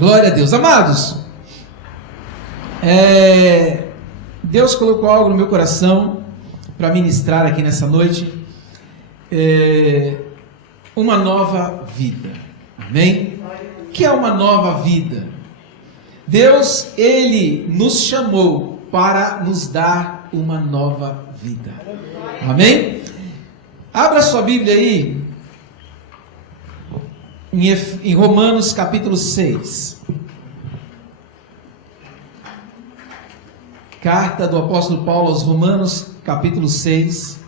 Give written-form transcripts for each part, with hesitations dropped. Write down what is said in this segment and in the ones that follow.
Glória a Deus. Amados, Deus colocou algo no meu coração para ministrar aqui nessa noite. Uma nova vida. Amém? O que é uma nova vida? Deus, Ele nos chamou para nos dar uma nova vida. Amém? Abra sua Bíblia aí em Romanos capítulo 6. Carta do apóstolo Paulo aos Romanos capítulo 6.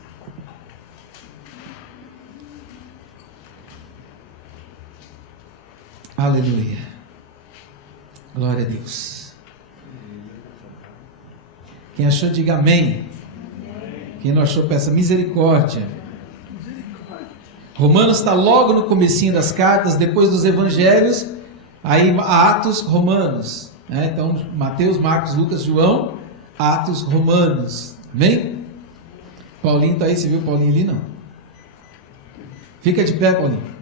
Aleluia. Glória a Deus. Quem achou, diga amém. Quem não achou, peça misericórdia. Romanos está logo no comecinho das cartas, depois dos evangelhos, aí Atos, Romanos. Então, Mateus, Marcos, Lucas, João, Atos, Romanos. Amém? Paulinho está aí, você viu o Paulinho ali? Não. Fica de pé, Paulinho.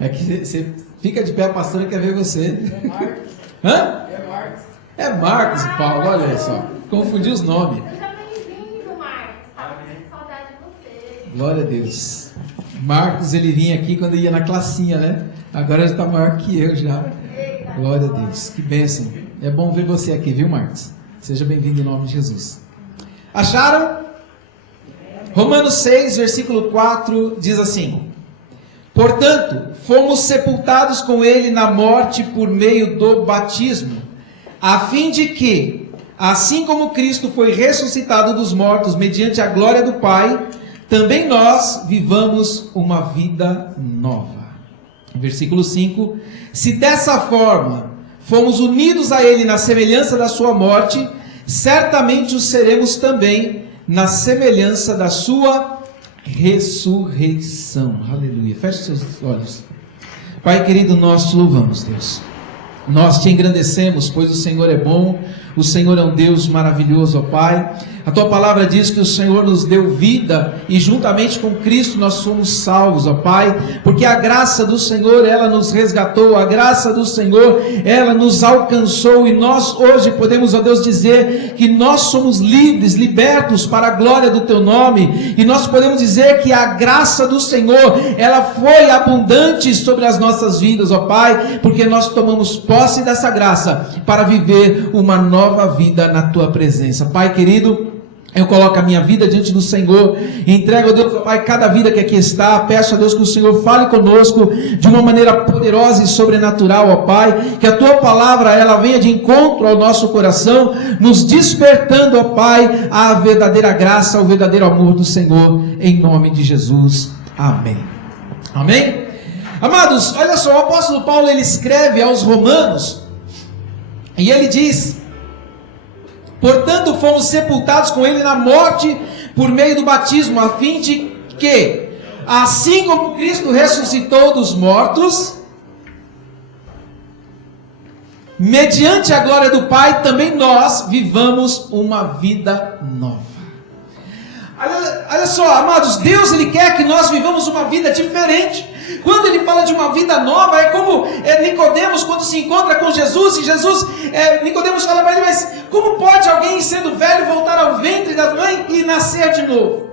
É que você fica de pé, a pastora quer ver você. É Marcos. Hã? É Marcos. É Marcos e Paulo, olha só. Confundi os nomes. Seja bem-vindo, Marcos. Estava com saudade de você. Glória a Deus. Marcos, ele vinha aqui quando ia na classinha, né? Agora já está maior que eu já. Glória a Deus. Que bênção. É bom ver você aqui, viu, Marcos? Seja bem-vindo em nome de Jesus. Acharam? Romanos 6, versículo 4 diz assim: portanto, fomos sepultados com ele na morte por meio do batismo, a fim de que, assim como Cristo foi ressuscitado dos mortos mediante a glória do Pai, também nós vivamos uma vida nova. Versículo 5: se dessa forma fomos unidos a ele na semelhança da sua morte, certamente o seremos também na semelhança da sua ressurreição. Aleluia. Feche seus olhos. Pai querido, nós te louvamos, Deus. Nós te engrandecemos, pois o Senhor é bom, o Senhor é um Deus maravilhoso, ó Pai. A tua palavra diz que o Senhor nos deu vida e juntamente com Cristo nós somos salvos, ó Pai, porque a graça do Senhor, ela nos resgatou, a graça do Senhor, ela nos alcançou e nós hoje podemos, ó Deus, dizer que nós somos livres, libertos para a glória do teu nome, e nós podemos dizer que a graça do Senhor, ela foi abundante sobre as nossas vidas, ó Pai, porque nós tomamos posse dessa graça para viver uma nova vida na tua presença. Pai querido, eu coloco a minha vida diante do Senhor, entrego a Deus, Pai, cada vida que aqui está, peço a Deus que o Senhor fale conosco de uma maneira poderosa e sobrenatural, ó Pai, que a tua palavra, ela venha de encontro ao nosso coração, nos despertando, ó Pai, a verdadeira graça, o verdadeiro amor do Senhor, em nome de Jesus, amém. Amém? Amados, olha só, o apóstolo Paulo, ele escreve aos Romanos, e ele diz: portanto, fomos sepultados com ele na morte por meio do batismo, a fim de que, assim como Cristo ressuscitou dos mortos, mediante a glória do Pai, também nós vivamos uma vida nova. Olha só, amados, Deus, ele quer que nós vivamos uma vida diferente. Quando ele fala de uma vida nova, é como Nicodemos, quando se encontra com Jesus, e Nicodemos fala para ele: mas como pode alguém, sendo velho, voltar ao ventre da mãe e nascer de novo?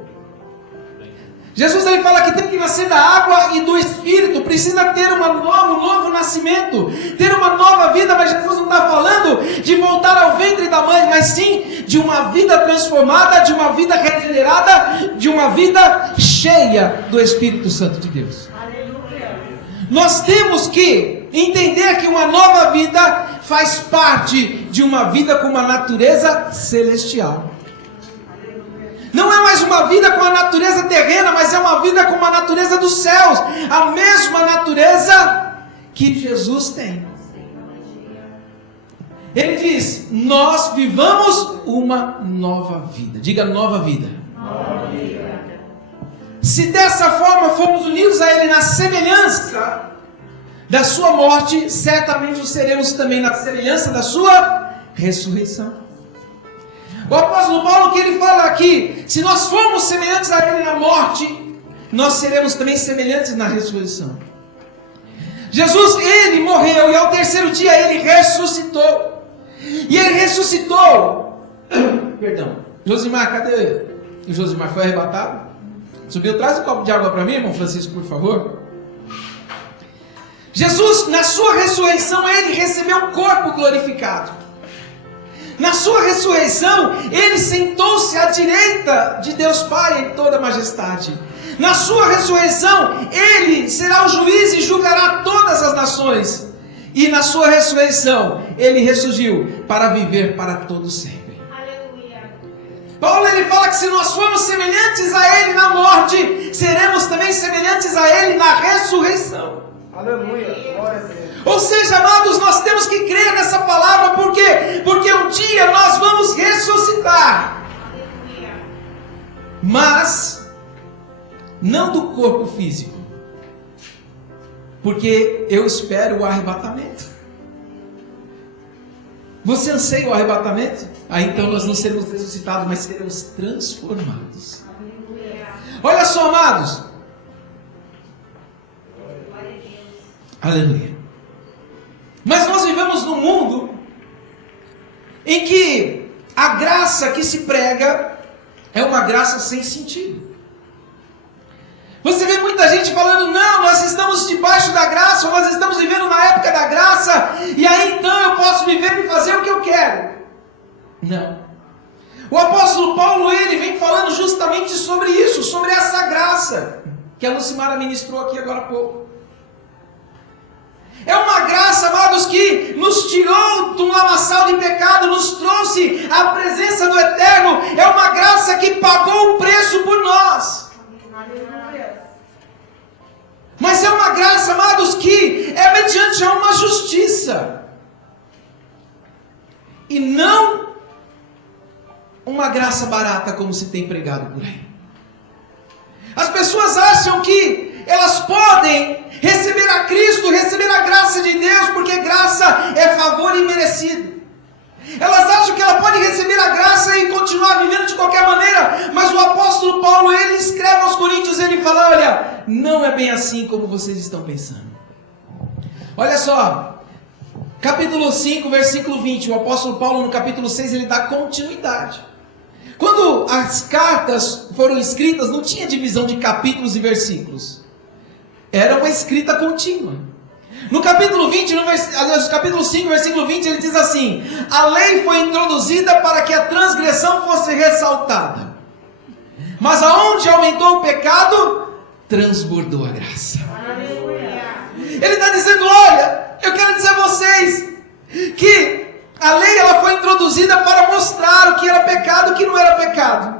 Jesus, ele fala que tem que nascer da água e do Espírito, precisa ter um novo nascimento, ter uma nova vida, mas Jesus não está falando de voltar ao ventre da mãe, mas sim de uma vida transformada, de uma vida regenerada, de uma vida cheia do Espírito Santo de Deus. Nós temos que entender que uma nova vida faz parte de uma vida com uma natureza celestial. Não é mais uma vida com a natureza terrena, mas é uma vida com a natureza dos céus. A mesma natureza que Jesus tem. Ele diz: nós vivamos uma nova vida. Diga nova vida. Nova vida. Se dessa forma fomos unidos a Ele na semelhança da sua morte, certamente o seremos também na semelhança da sua ressurreição. O apóstolo Paulo, que ele fala aqui, se nós formos semelhantes a Ele na morte, nós seremos também semelhantes na ressurreição. Jesus, ele morreu e ao terceiro dia ele ressuscitou. E ele ressuscitou. Perdão. Josimar, cadê? O Josimar foi arrebatado? Subiu, traz um copo de água para mim, irmão Francisco, por favor. Jesus, na sua ressurreição, ele recebeu um corpo glorificado. Na sua ressurreição, ele sentou-se à direita de Deus Pai em toda majestade. Na sua ressurreição, ele será o juiz e julgará todas as nações. E na sua ressurreição, ele ressurgiu para viver para todo sempre. Aleluia. Paulo ele fala que se nós formos semelhantes a ele na morte, seremos também semelhantes a ele na ressurreição. Aleluia. Glória a Deus. Ou seja, amados, nós temos que crer nessa palavra, por quê? Porque um dia nós vamos ressuscitar. Aleluia. Mas não do corpo físico, porque eu espero o arrebatamento. Você anseia o arrebatamento? Aí então nós não seremos ressuscitados, mas seremos transformados. Aleluia. Olha só, amados. Glória a Deus. Aleluia. Mas nós vivemos num mundo em que a graça que se prega é uma graça sem sentido. Você vê muita gente falando, não, nós estamos debaixo da graça, ou nós estamos vivendo na época da graça, e aí então eu posso viver e fazer o que eu quero. Não. O apóstolo Paulo, ele vem falando justamente sobre isso, sobre essa graça, que a Lucimara ministrou aqui agora há pouco. É uma graça, amados, que nos tirou de um lamaçal de pecado, nos trouxe à presença do Eterno. É uma graça que pagou o preço por nós. Aleluia. Mas é uma graça, amados, que é mediante a uma justiça. E não uma graça barata como se tem pregado por aí. As pessoas acham que elas podem receber a Cristo, receber a graça de Deus, porque graça é favor imerecido. Elas acham que ela pode receber a graça e continuar vivendo de qualquer maneira, mas o apóstolo Paulo, ele escreve aos Coríntios, ele fala, olha, não é bem assim como vocês estão pensando. Olha só, capítulo 5, versículo 20, o apóstolo Paulo no capítulo 6, ele dá continuidade. Quando as cartas foram escritas, não tinha divisão de capítulos e versículos. Era uma escrita contínua. No capítulo 20, no capítulo 5, versículo 20, ele diz assim: a lei foi introduzida para que a transgressão fosse ressaltada. Mas aonde aumentou o pecado, transbordou a graça. Aleluia. Ele está dizendo, olha, eu quero dizer a vocês que a lei ela foi introduzida para mostrar o que era pecado e o que não era pecado.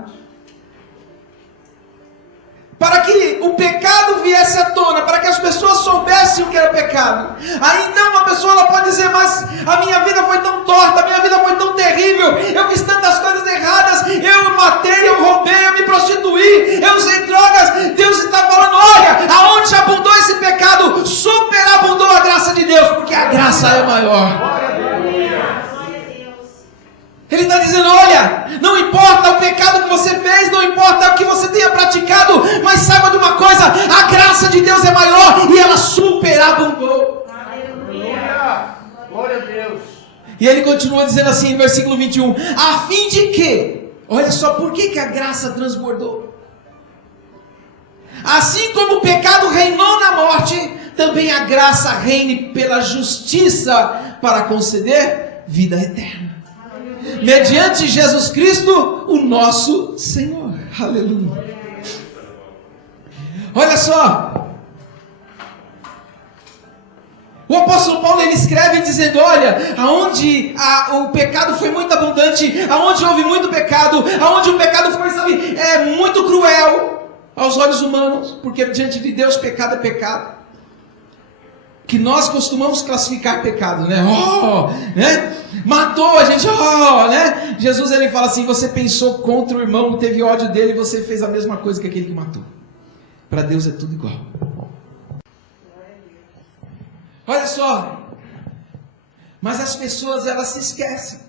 Para que o pecado viesse à tona, para que as pessoas soubessem o que era pecado. Aí então uma pessoa ela pode dizer, mas a minha vida foi tão torta, a minha vida foi tão terrível, eu fiz tantas coisas erradas, eu matei, eu roubei, eu me prostituí, eu usei drogas. Deus está falando, olha, aonde abundou esse pecado, superabundou a graça de Deus, porque a graça é maior. Ele está dizendo, olha, não importa o pecado que você fez, não importa o que você tenha praticado, mas saiba de uma coisa, a graça de Deus é maior e ela superabundou. Aleluia. Glória a Deus. E ele continua dizendo assim no versículo 21, a fim de que, olha só, por que a graça transbordou? Assim como o pecado reinou na morte, também a graça reine pela justiça para conceder vida eterna. Mediante Jesus Cristo, o nosso Senhor. Aleluia. Olha só. O apóstolo Paulo ele escreve dizendo, olha, aonde o pecado foi muito abundante, aonde houve muito pecado, aonde o pecado foi, sabe, muito cruel aos olhos humanos, porque diante de Deus pecado é pecado. Que nós costumamos classificar pecado, né? Né? Matou a gente, né? Jesus ele fala assim, você pensou contra o irmão, teve ódio dele e você fez a mesma coisa que aquele que matou. Para Deus é tudo igual. Olha só. Mas as pessoas elas se esquecem.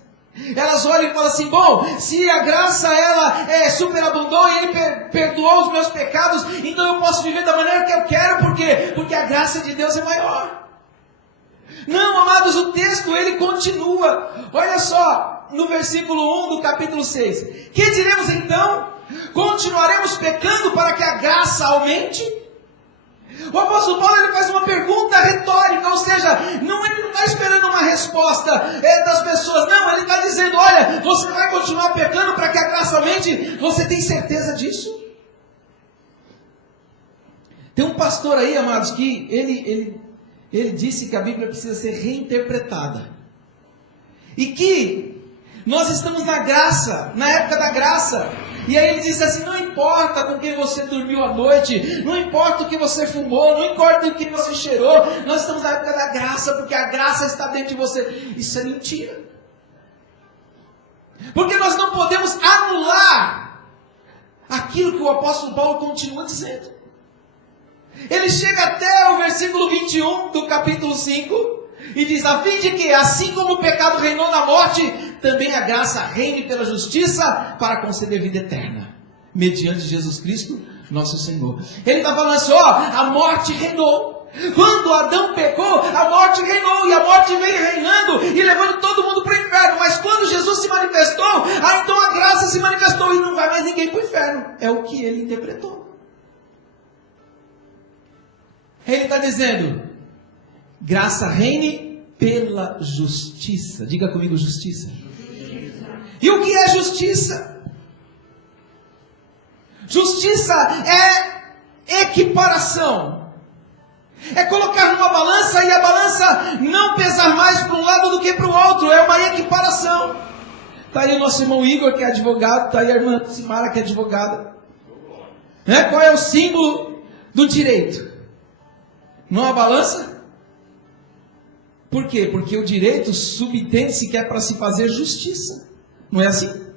Elas olham e falam assim, bom, se a graça ela superabundou e ele perdoou os meus pecados, então eu posso viver da maneira que eu quero, por quê? Porque a graça de Deus é maior. Não, amados, o texto ele continua. Olha só, no versículo 1 do capítulo 6. Que diremos então? Continuaremos pecando para que a graça aumente? O apóstolo Paulo ele faz uma pergunta retórica, ou seja, ele não está esperando uma resposta das pessoas. Não, ele está dizendo, olha, você vai continuar pecando para que a graça aumente? Você tem certeza disso? Tem um pastor aí, amados, que ele disse que a Bíblia precisa ser reinterpretada. E que nós estamos na graça, na época da graça. E aí ele disse assim, não importa com quem você dormiu à noite, não importa o que você fumou, não importa o que você cheirou, nós estamos na época da graça, porque a graça está dentro de você. Isso é mentira. Porque nós não podemos anular aquilo que o apóstolo Paulo continua dizendo. Ele chega até o versículo 21 do capítulo 5 e diz, a fim de que, assim como o pecado reinou na morte, também a graça reine pela justiça para conceder vida eterna, mediante Jesus Cristo, nosso Senhor. Ele está falando assim, ó, a morte reinou. Quando Adão pecou, a morte reinou, e a morte veio reinando e levando todo mundo para o inferno. Mas quando Jesus se manifestou, então a graça se manifestou e não vai mais ninguém para o inferno. É o que ele interpretou. Ele está dizendo, graça reine pela justiça. Diga comigo, justiça. E o que é justiça? Justiça é equiparação. É colocar numa balança e a balança não pesar mais para um lado do que para o outro. É uma equiparação. Está aí o nosso irmão Igor, que é advogado. Está aí a irmã Simara, que é advogada. Qual é o símbolo do direito? Numa balança? Por quê? Porque o direito subentende-se que é para se fazer justiça. Não é assim?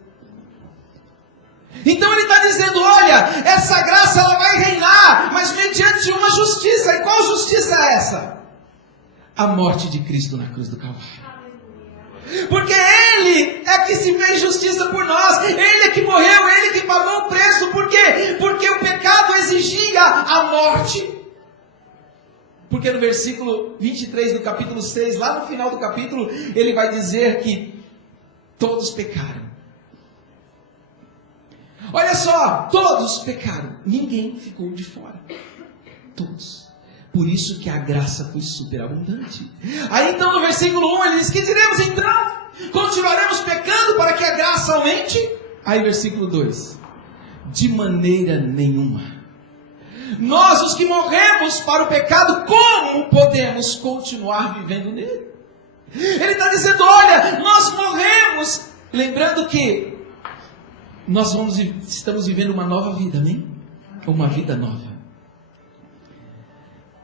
Então ele está dizendo, olha, essa graça ela vai reinar, mas mediante uma justiça. E qual justiça é essa? A morte de Cristo na cruz do Calvário. Porque Ele é que se fez justiça por nós. Ele é que morreu, Ele que pagou o preço. Por quê? Porque o pecado exigia a morte. Porque no versículo 23 do capítulo 6, lá no final do capítulo, ele vai dizer que todos pecaram. Olha só, todos pecaram. Ninguém ficou de fora. Todos. Por isso que a graça foi superabundante. Aí então no versículo 1 ele diz, que diremos então? Continuaremos pecando para que a graça aumente? Aí versículo 2. De maneira nenhuma. Nós os que morremos para o pecado, como podemos continuar vivendo nele? Ele está dizendo, olha, nós morremos. Lembrando que nós estamos vivendo uma nova vida, amém? Uma vida nova.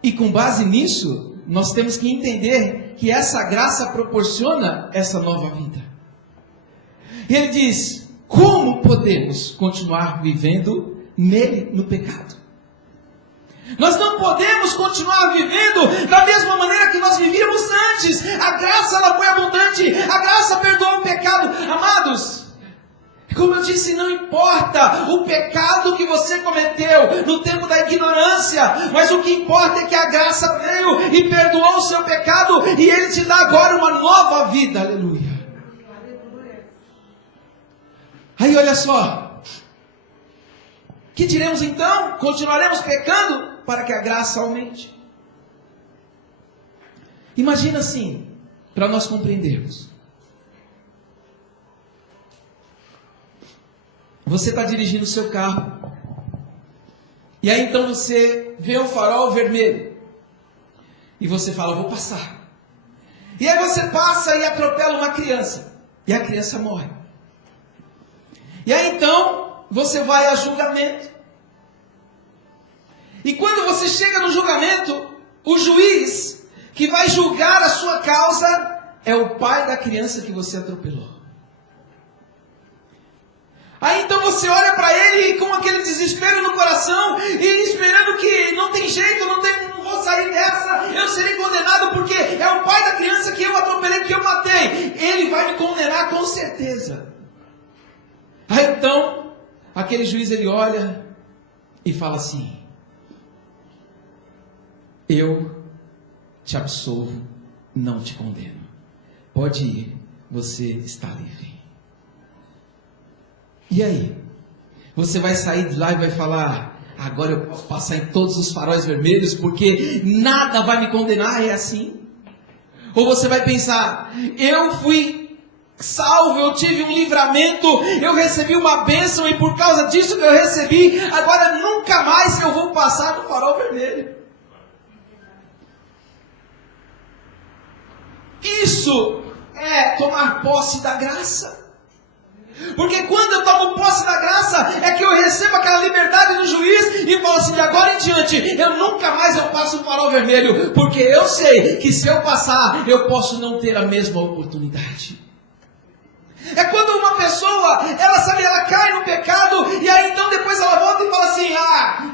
E com base nisso, nós temos que entender que essa graça proporciona essa nova vida. E ele diz, como podemos continuar vivendo nele, no pecado? Nós não podemos continuar vivendo da mesma maneira que nós vivíamos antes. A graça ela foi abundante, a graça perdoou o pecado. Amados, como eu disse, não importa o pecado que você cometeu no tempo da ignorância, mas o que importa é que a graça veio e perdoou o seu pecado e Ele te dá agora uma nova vida. Aleluia. Aí olha só, que diremos então? Continuaremos pecando para que a graça aumente? Imagina assim, para nós compreendermos. Você está dirigindo o seu carro. E aí então você vê o farol vermelho. E você fala, vou passar. E aí você passa e atropela uma criança. E a criança morre. E aí então você vai a julgamento. E quando você chega no julgamento, o juiz que vai julgar a sua causa é o pai da criança que você atropelou. Aí então você olha para ele com aquele desespero no coração e esperando que não tem jeito, não vou sair dessa, eu serei condenado porque é o pai da criança que eu atropelei, que eu matei. Ele vai me condenar com certeza. Aí então, aquele juiz ele olha e fala assim, eu te absolvo não te condeno. Pode ir, você está livre. E aí? Você vai sair de lá e vai falar: agora eu posso passar em todos os faróis vermelhos porque nada vai me condenar, é assim? Ou você vai pensar: eu fui salvo, eu tive um livramento, eu recebi uma bênção e por causa disso que eu recebi, agora nunca mais eu vou passar no farol vermelho. Isso é tomar posse da graça. Porque quando eu tomo posse da graça, é que eu recebo aquela liberdade do juiz e falo assim: de agora em diante, eu nunca mais passo o farol vermelho, porque eu sei que se eu passar, eu posso não ter a mesma oportunidade. É quando uma pessoa, ela cai no pecado, e aí então depois ela volta e fala assim: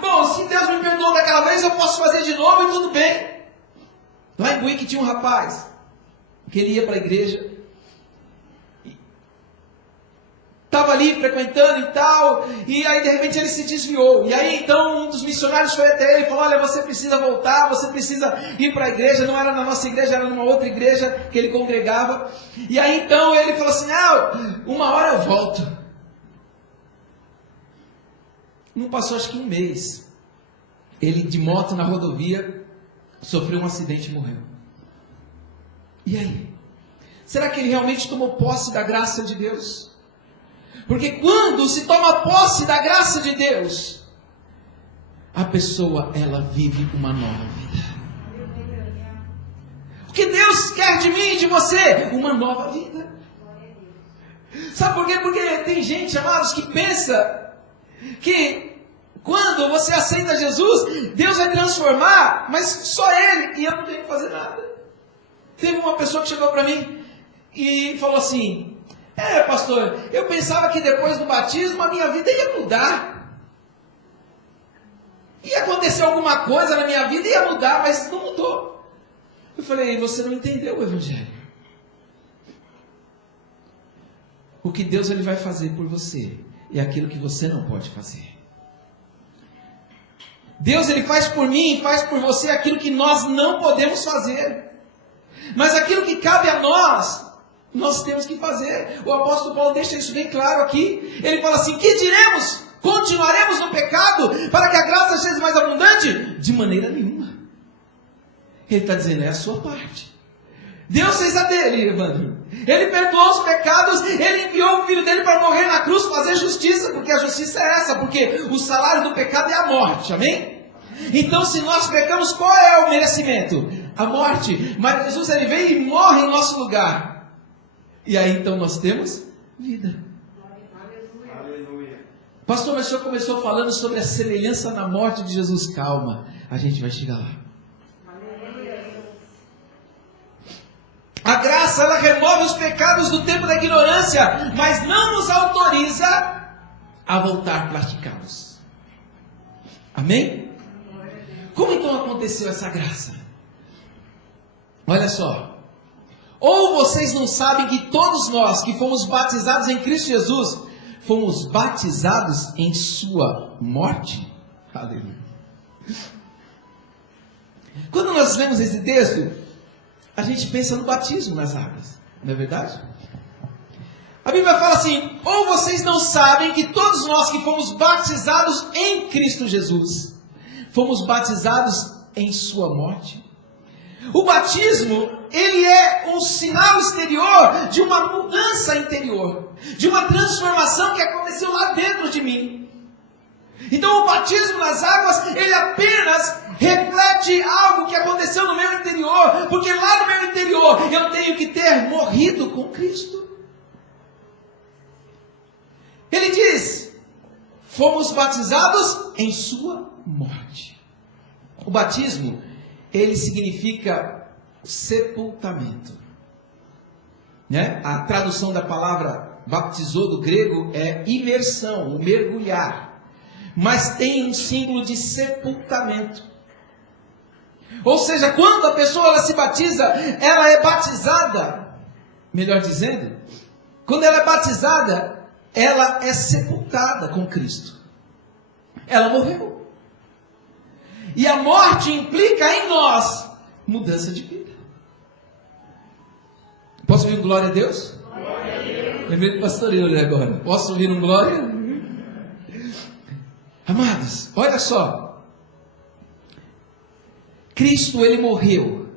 bom, se Deus me perdoou daquela vez, eu posso fazer de novo e tudo bem. Lá em Buíque tinha um rapaz, que ele ia para a igreja, estava ali frequentando e tal, e aí de repente ele se desviou. E aí então um dos missionários foi até ele e falou: olha, você precisa voltar, você precisa ir para a igreja. Não era na nossa igreja, era numa outra igreja que ele congregava. E aí então ele falou assim: não, uma hora eu volto. Não passou acho que um mês, ele de moto na rodovia sofreu um acidente e morreu. E aí? Será que ele realmente tomou posse da graça de Deus? Porque quando se toma posse da graça de Deus, a pessoa, ela vive uma nova vida. O que Deus quer de mim e de você? Uma nova vida. Sabe por quê? Porque tem gente, amados, que pensa que quando você aceita Jesus, Deus vai transformar, mas só Ele, e eu não tenho que fazer nada. Teve uma pessoa que chegou para mim e falou assim: pastor, eu pensava que depois do batismo a minha vida ia mudar. Ia acontecer alguma coisa na minha vida e ia mudar, mas não mudou. Eu falei: você não entendeu o Evangelho. O que Deus ele vai fazer por você é aquilo que você não pode fazer. Deus ele faz por mim e faz por você aquilo que nós não podemos fazer. Mas aquilo que cabe a nós temos que fazer. O apóstolo Paulo deixa isso bem claro aqui. Ele fala assim: que diremos? Continuaremos no pecado para que a graça seja mais abundante? De maneira nenhuma. Ele está dizendo: é a sua parte. Deus fez a dele, Evandro. Ele perdoou os pecados, ele enviou o filho dele para morrer na cruz, fazer justiça, porque a justiça é essa, porque o salário do pecado é a morte, amém? Então, se nós pecamos, qual é o merecimento? A morte. Mas Jesus ele veio e morre em nosso lugar. E aí então nós temos vida. Aleluia. Pastor, mas o senhor começou falando sobre a semelhança na morte de Jesus. Calma, a gente vai chegar lá. A graça, ela remove os pecados do tempo da ignorância, mas não nos autoriza a voltar a praticá-los. Amém? Como então aconteceu essa graça? Olha só. Ou vocês não sabem que todos nós que fomos batizados em Cristo Jesus, fomos batizados em sua morte? Aleluia. Quando nós lemos esse texto, a gente pensa no batismo nas águas, não é verdade? A Bíblia fala assim: ou vocês não sabem que todos nós que fomos batizados em Cristo Jesus, fomos batizados em sua morte? O batismo, ele é um sinal exterior de uma mudança interior, de uma transformação que aconteceu lá dentro de mim. Então o batismo nas águas, ele apenas reflete algo que aconteceu no meu interior, porque lá no meu interior eu tenho que ter morrido com Cristo. Ele diz: fomos batizados em sua morte. O batismo, ele significa sepultamento, né? A tradução da palavra batizou do grego é imersão, o mergulhar, mas tem um símbolo de sepultamento. Ou seja, quando a pessoa ela se batiza, ela é batizada, melhor dizendo, quando ela é batizada, ela é sepultada com Cristo. Ela morreu. E a morte implica em nós mudança de vida. Posso ouvir um glória a Deus? Glória a Deus. Lembrei do pastor Yuri agora. Posso ouvir um glória? Amados, olha só. Cristo, Ele morreu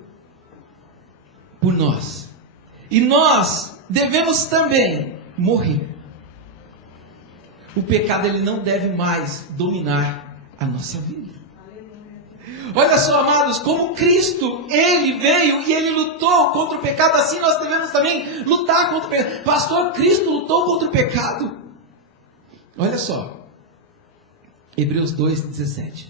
por nós. E nós devemos também morrer. O pecado, ele não deve mais dominar a nossa vida. Olha só, amados, como Cristo, Ele veio e Ele lutou contra o pecado, assim nós devemos também lutar contra o pecado. Pastor, Cristo lutou contra o pecado. Olha só, Hebreus 2,17.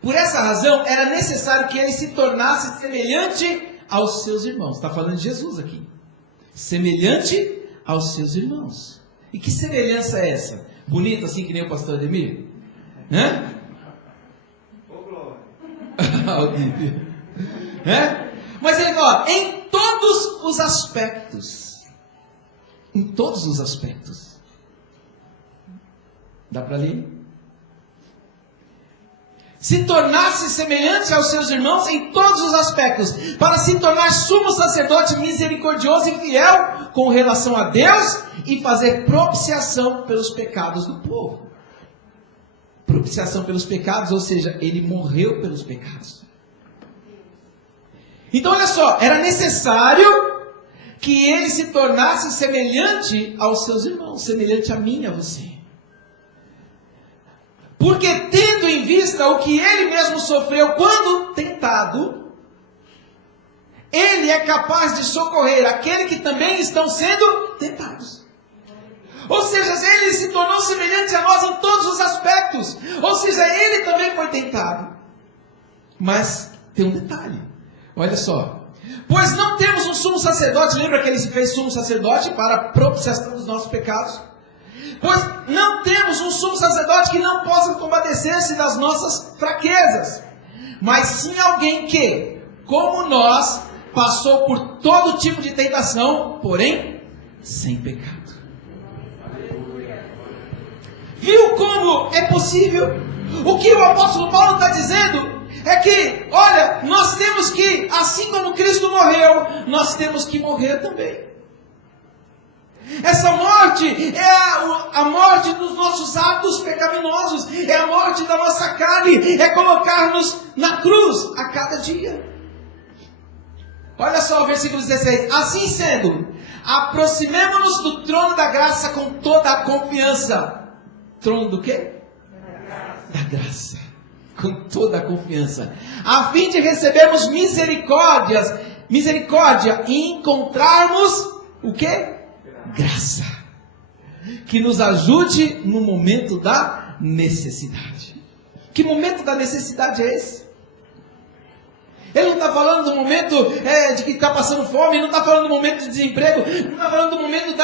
Por essa razão, era necessário que Ele se tornasse semelhante aos seus irmãos. Está falando de Jesus aqui. Semelhante aos seus irmãos. E que semelhança é essa? Bonita, assim que nem o pastor Ademir? Hã? Mas ele fala, em todos os aspectos. Em todos os aspectos. Dá para ler? Se tornasse semelhante aos seus irmãos em todos os aspectos, para se tornar sumo sacerdote misericordioso e fiel com relação a Deus e fazer propiciação pelos pecados do povo. Propiciação pelos pecados, ou seja, ele morreu pelos pecados. Então olha só, era necessário que ele se tornasse semelhante aos seus irmãos, semelhante a mim e a você. Porque tendo em vista o que ele mesmo sofreu quando tentado, ele é capaz de socorrer aquele que também estão sendo tentados. Ou seja, ele se tornou semelhante a nós em todos os aspectos. Ou seja, ele também foi tentado. Mas tem um detalhe. Olha só. Pois não temos um sumo sacerdote. Lembra que ele se fez sumo sacerdote para a propiciação dos nossos pecados? Pois não temos um sumo sacerdote que não possa compadecer-se das nossas fraquezas. Mas sim alguém que, como nós, passou por todo tipo de tentação, porém, sem pecado. Viu como é possível? O que o apóstolo Paulo está dizendo é que, olha, nós temos que, assim como Cristo morreu, nós temos que morrer também. Essa morte é a morte dos nossos atos pecaminosos, é a morte da nossa carne, é colocar-nos na cruz a cada dia. Olha só o versículo 16. Assim sendo, aproximemo-nos do trono da graça com toda a confiança. Trono do quê? Da graça. Com toda a confiança. A fim de recebermos misericórdia e encontrarmos o quê? Graça. Que nos ajude no momento da necessidade. Que momento da necessidade é esse? Ele não está falando do momento de que está passando fome, ele não está falando do momento de desemprego, não está falando do momento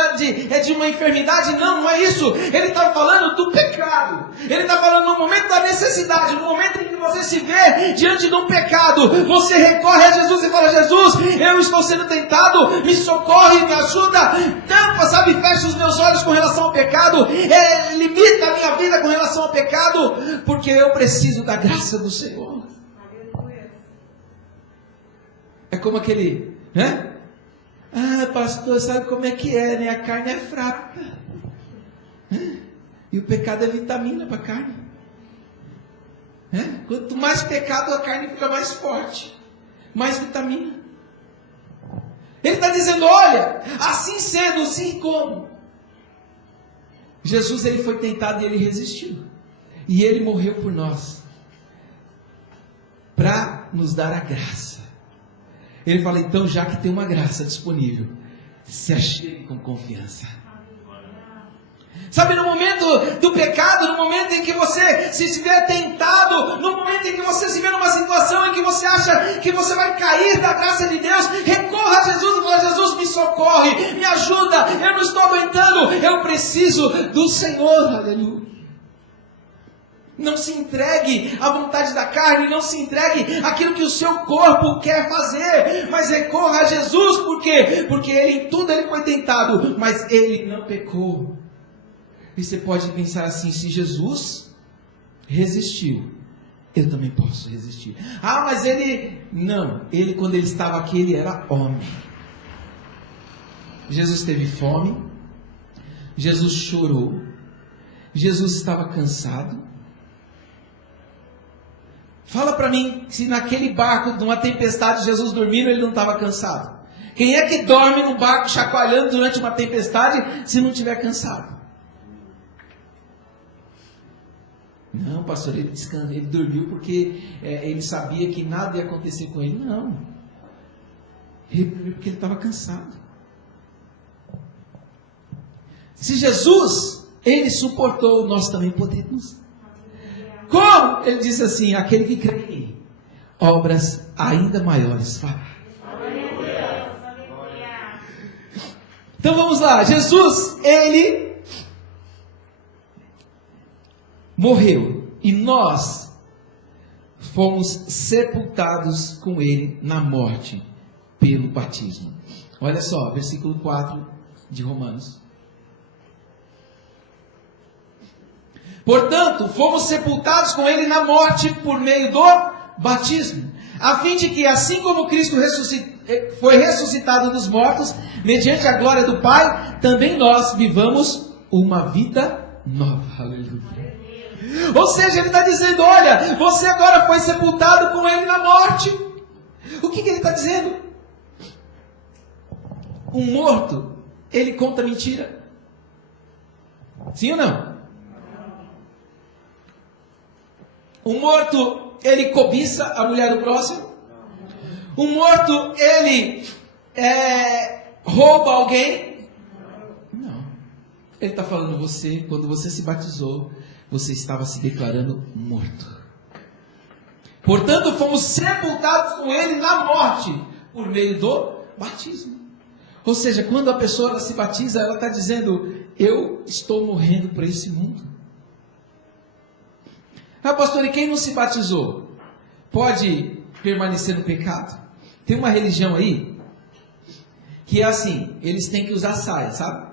de uma enfermidade, não é isso. Ele está falando do pecado. Ele está falando no momento da necessidade, no momento em que você se vê diante de um pecado, você recorre a Jesus e fala: Jesus, eu estou sendo tentado, me socorre, me ajuda, tampa, sabe, fecha os meus olhos com relação ao pecado, limita a minha vida com relação ao pecado, porque eu preciso da graça do Senhor. É como aquele, né? Ah, pastor, sabe como é que é, né? A carne é fraca. E o pecado é vitamina para a carne. Quanto mais pecado, a carne fica mais forte. Mais vitamina. Ele está dizendo, olha, assim sendo, assim como. Jesus, ele foi tentado e ele resistiu. E ele morreu por nós. Para nos dar a graça. Ele fala, então, já que tem uma graça disponível, se achegue com confiança. Sabe, no momento do pecado, no momento em que você se vê tentado, no momento em que você se vê numa situação em que você acha que você vai cair da graça de Deus, recorra a Jesus e fala: Jesus, me socorre, me ajuda, eu não estou aguentando, eu preciso do Senhor, aleluia. Não se entregue à vontade da carne, não se entregue àquilo que o seu corpo quer fazer, mas recorra a Jesus. Por quê? Porque em tudo ele foi tentado, mas ele não pecou. E você pode pensar assim: se Jesus resistiu, eu também posso resistir. Ah, mas ele... Não, ele, quando ele estava aqui, ele era homem. Jesus teve fome, Jesus chorou, Jesus estava cansado. Fala para mim se naquele barco, numa tempestade, Jesus dormindo, ele não estava cansado. Quem é que dorme num barco chacoalhando durante uma tempestade se não estiver cansado? Não, pastor, ele descansou, ele dormiu porque ele sabia que nada ia acontecer com ele. Não. Ele dormiu porque ele estava cansado. Se Jesus, ele suportou, nós também podemos. Como? Ele disse assim: aquele que crê em mim, obras ainda maiores fará. Então vamos lá. Jesus, ele morreu e nós fomos sepultados com ele na morte pelo batismo. Olha só, versículo 4 de Romanos. Portanto, fomos sepultados com ele na morte por meio do batismo, a fim de que, assim como Cristo foi ressuscitado dos mortos, mediante a glória do Pai, também nós vivamos uma vida nova. Aleluia. Ou seja, ele está dizendo: olha, você agora foi sepultado com ele na morte. O que ele está dizendo? Um morto, ele conta mentira. Sim ou não? Um morto, ele cobiça a mulher do próximo. Um morto, ele rouba alguém. Não. Ele está falando você, quando você se batizou, você estava se declarando morto. Portanto, fomos sepultados com ele na morte, por meio do batismo. Ou seja, quando a pessoa ela se batiza, ela está dizendo: eu estou morrendo para esse mundo. Ah, pastor, e quem não se batizou? Pode permanecer no pecado? Tem uma religião aí, que é assim, eles têm que usar saia, sabe?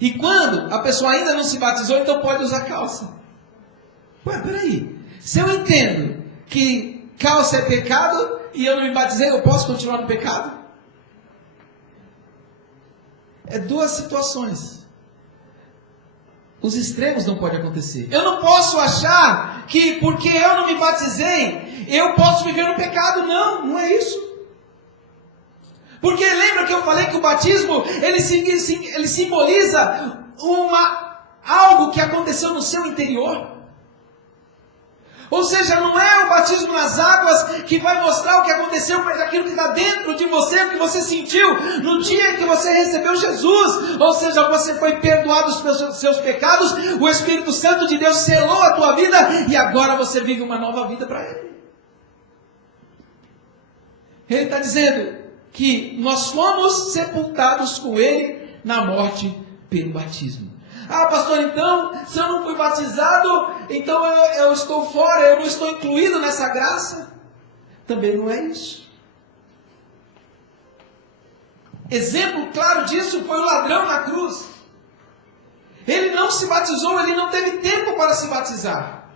E quando a pessoa ainda não se batizou, então pode usar calça. Ué, peraí, se eu entendo que calça é pecado, e eu não me batizei, eu posso continuar no pecado? É duas situações. Os extremos não podem acontecer. Eu não posso achar que porque eu não me batizei, eu posso viver no pecado. Não, não é isso. Porque lembra que eu falei que o batismo, ele simboliza algo que aconteceu no seu interior? Ou seja, não é o batismo nas águas que vai mostrar o que aconteceu, mas aquilo que está dentro de você, o que você sentiu no dia em que você recebeu Jesus. Ou seja, você foi perdoado dos seus pecados, o Espírito Santo de Deus selou a tua vida e agora você vive uma nova vida para Ele. Ele está dizendo que nós fomos sepultados com Ele na morte pelo batismo. Ah, pastor, então, se eu não fui batizado, então eu estou fora, eu não estou incluído nessa graça? Também não é isso. Exemplo claro disso foi o ladrão na cruz. Ele não se batizou, ele não teve tempo para se batizar.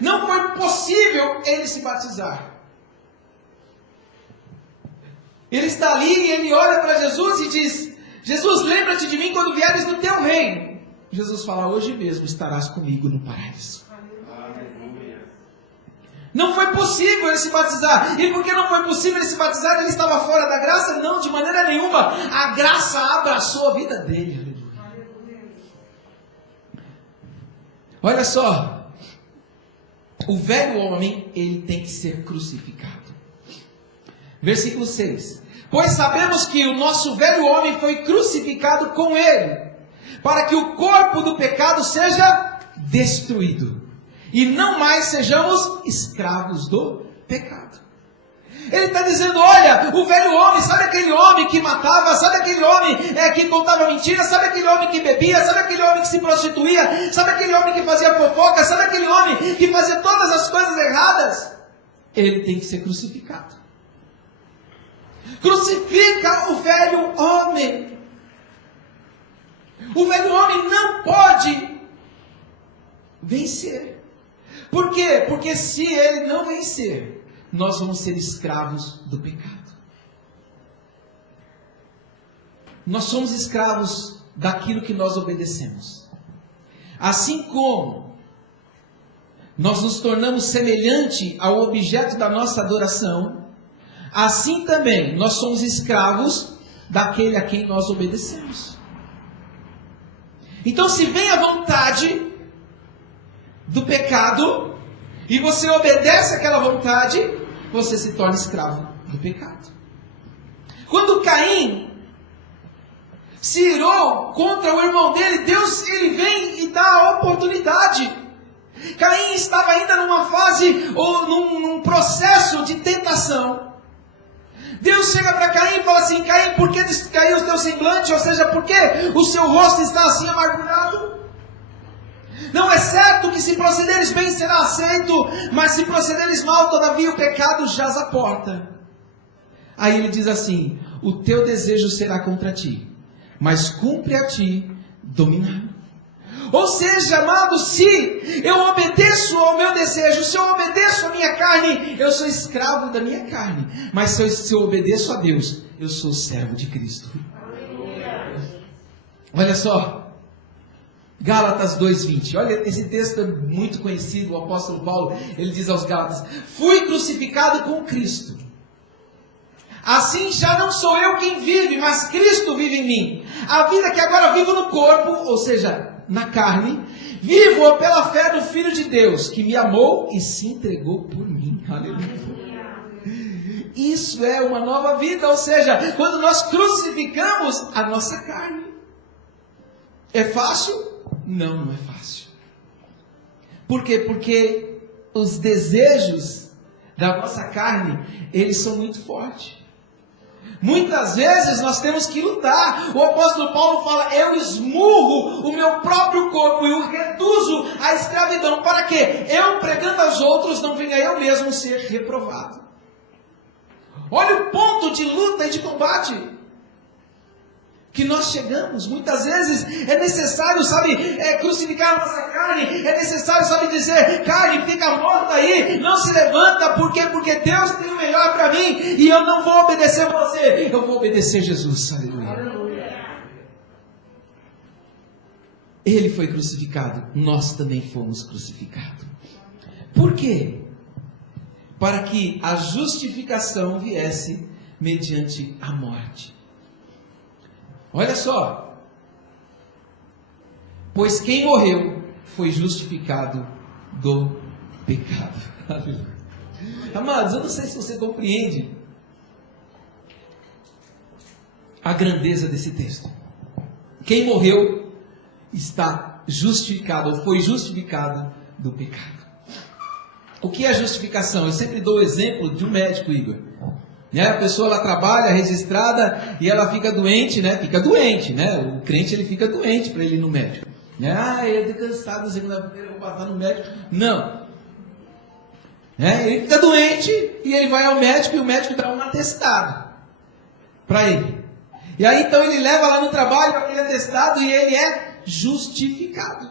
Não foi possível ele se batizar. Ele está ali e ele olha para Jesus e diz: Jesus, lembra-te de mim quando vieres no teu reino. Jesus fala: hoje mesmo estarás comigo no paraíso. Aleluia. Não foi possível ele se batizar. E porque não foi possível ele se batizar, ele estava fora da graça? Não, de maneira nenhuma. A graça abraçou a vida dele. Aleluia. Olha só. O velho homem, ele tem que ser crucificado. Versículo 6. Pois sabemos que o nosso velho homem foi crucificado com ele, para que o corpo do pecado seja destruído, e não mais sejamos escravos do pecado. Ele está dizendo: olha, o velho homem, sabe aquele homem que matava, sabe aquele homem que contava mentira, sabe aquele homem que bebia, sabe aquele homem que se prostituía, sabe aquele homem que fazia fofoca, sabe aquele homem que fazia todas as coisas erradas? Ele tem que ser crucificado. Crucifica o velho homem. O velho homem não pode vencer. Por quê? Porque se ele não vencer, nós vamos ser escravos do pecado. nós somos escravos daquilo que nós obedecemos. Assim como nós nos tornamos semelhante ao objeto da nossa adoração, assim também nós somos escravos daquele a quem nós obedecemos. Então, se vem a vontade do pecado e você obedece àquela vontade, você se torna escravo do pecado. Quando Caim se irou contra o irmão dele, Deus ele vem e dá a oportunidade. Caim estava ainda numa fase ou num processo de tentação. Deus chega para Caim e fala assim: Caim, por que descaiu o teu semblante? Ou seja, por que o seu rosto está assim amargurado? Não é certo que se procederes bem será aceito, mas se procederes mal, todavia o pecado jaz à porta. Aí ele diz assim: o teu desejo será contra ti, mas cumpre a ti dominar. Ou seja, amado, se eu obedeço ao meu desejo, se eu obedeço à minha carne, eu sou escravo da minha carne. Mas se eu obedeço a Deus, eu sou servo de Cristo. Olha só, Gálatas 2:20. Olha, esse texto é muito conhecido. O apóstolo Paulo, ele diz aos Gálatas: fui crucificado com Cristo. Assim já não sou eu quem vive, mas Cristo vive em mim. A vida que agora vivo no corpo, ou seja, na carne, vivo pela fé do Filho de Deus, que me amou e se entregou por mim. Aleluia. Isso é uma nova vida, ou seja, quando nós crucificamos a nossa carne. É fácil? Não, não é fácil. Por quê? Porque os desejos da nossa carne, eles são muito fortes. Muitas vezes nós temos que lutar. O apóstolo Paulo fala: eu esmurro o meu próprio corpo e o reduzo à escravidão. Para que eu, pregando aos outros, não venha eu mesmo ser reprovado. Olha o ponto de luta e de combate que nós chegamos. Muitas vezes é necessário, crucificar a nossa carne. É necessário, dizer: carne, fica morta aí, não se levanta. Por quê? Porque Deus tem o melhor para mim e eu não vou obedecer você, eu vou obedecer Jesus. Aleluia. Ele foi crucificado, nós também fomos crucificados. Por quê? Para que a justificação viesse mediante a morte. Olha só, pois quem morreu foi justificado do pecado. Amados, eu não sei se você compreende a grandeza desse texto. Quem morreu está justificado, ou foi justificado do pecado. O que é justificação? Eu sempre dou o exemplo de um médico, Igor. A pessoa ela trabalha registrada e ela fica doente, Fica doente, O crente ele fica doente para ele ir no médico. Eu tô cansado, segunda-feira eu vou passar no médico. Não. Ele fica doente e ele vai ao médico e o médico dá um atestado para ele. E aí então ele leva lá no trabalho aquele atestado e ele é justificado.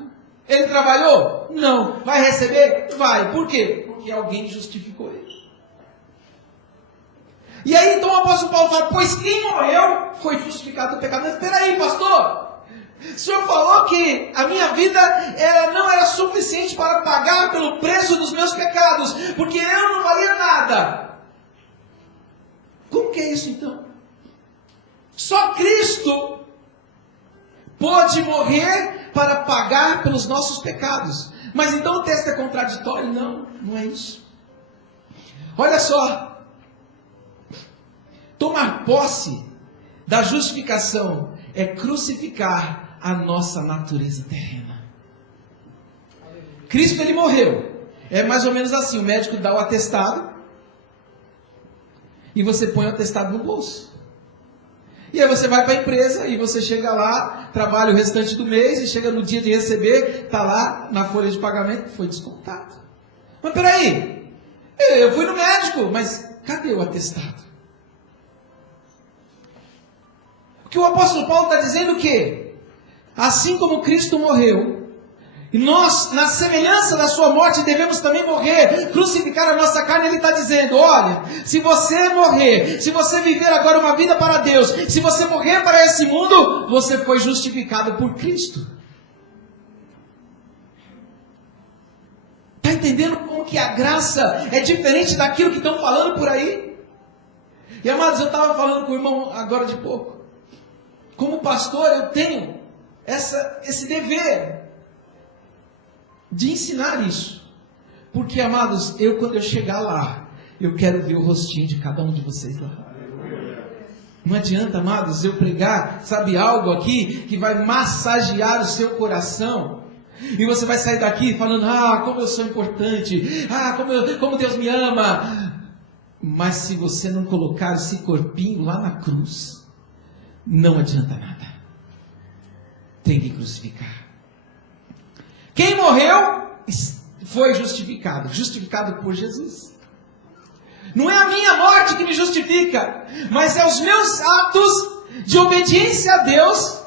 Ele trabalhou? Não. Vai receber? Vai. Por quê? Porque alguém justificou ele. E aí então o apóstolo Paulo fala: pois quem morreu foi justificado do pecado. Mas espera aí, pastor, o senhor falou que a minha vida não era suficiente para pagar pelo preço dos meus pecados, porque eu não valia nada. Como que é isso então? Só Cristo pôde morrer para pagar pelos nossos pecados. Mas então o texto é contraditório? Não, não é isso. Olha só, tomar posse da justificação é crucificar a nossa natureza terrena. Cristo ele morreu. É mais ou menos assim, o médico dá o atestado e você põe o atestado no bolso. E aí você vai para a empresa e você chega lá, trabalha o restante do mês e chega no dia de receber, está lá na folha de pagamento que foi descontado. Mas peraí, eu fui no médico, mas cadê o atestado? O que o apóstolo Paulo está dizendo que, assim como Cristo morreu, E nós, na semelhança da sua morte, devemos também morrer, crucificar a nossa carne. Ele está dizendo, olha, se você morrer, se você viver agora uma vida para Deus, se você morrer para esse mundo, você foi justificado por Cristo. Está entendendo como que a graça é diferente daquilo que estão falando por aí? E amados, eu estava falando com o irmão agora de pouco. Como pastor, eu tenho esse dever de ensinar isso. Porque, amados, quando eu chegar lá, eu quero ver o rostinho de cada um de vocês lá. Não adianta, amados, eu pregar, sabe, algo aqui que vai massagear o seu coração. E você vai sair daqui falando, como eu sou importante, como Deus me ama. Mas se você não colocar esse corpinho lá na cruz, não adianta nada. Tem que crucificar. Quem morreu foi justificado por Jesus. Não é a minha morte que me justifica, mas é os meus atos de obediência a Deus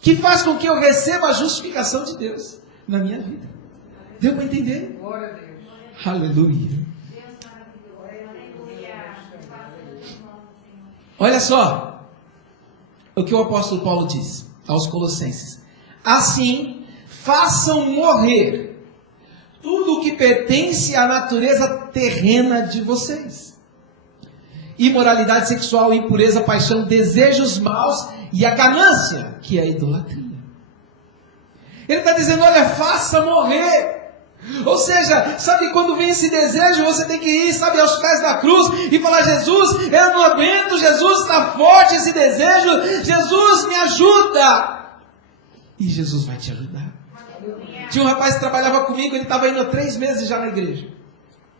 que faz com que eu receba a justificação de Deus na minha vida. Deu para entender? Glória a Deus. Aleluia. Olha só o que o apóstolo Paulo diz aos Colossenses. Assim, façam morrer tudo o que pertence à natureza terrena de vocês. Imoralidade sexual, impureza, paixão, desejos maus e a ganância, que é a idolatria. Ele está dizendo, olha, faça morrer. Ou seja, sabe, quando vem esse desejo, você tem que ir, sabe, aos pés da cruz e falar, Jesus, eu não aguento, Jesus, está forte esse desejo, Jesus, me ajuda. E Jesus vai te ajudar. Tinha um rapaz que trabalhava comigo, ele estava indo há 3 meses já na igreja.